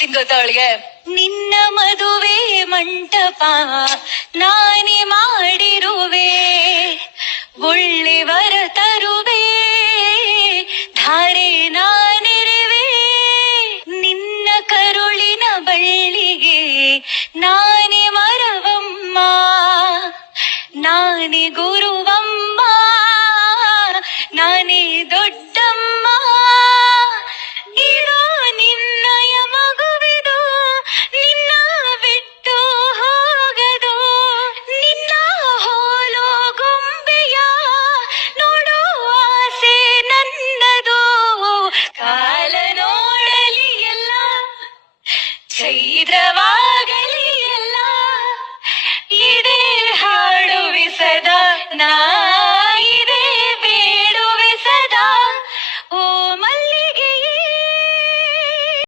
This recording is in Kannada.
ಹೇಳ್ತೀನಿ ಗೊತ್ತಾ ಅವಳಿಗೆ. ನಿನ್ನ ಮದುವೆ ಮಂಟಪ ನಾನೇ ಮಾಡಿರುವೆ, ಒಳ್ಳೆವರ ತರುವೆ, ಧಾರೆ ನಾನಿರುವೆ. ನಿನ್ನ ಕರುಳಿನ ಬಳ್ಳಿಗೆ ನಾನೇ ಮರವಮ್ಮ, ನಾನೇ ಗುರುವಮ್ಮ, ನಾನೇ ದೊಡ್ಡಮ್ಮ. ಇರೋ ನಿನ್ನಯ ಮಗುವಿದು, ನಿನ್ನ ಬಿಟ್ಟು ಹೋಗದು. ನಿನ್ನ ಹೋಲೋ ಗೊಂಬೆಯ ನೋಡೋ ಆಸೆ ನನ್ನದು. ಕಾಲ ನೋಡಲಿ ಎಲ್ಲ ಚೈತ್ರವಾ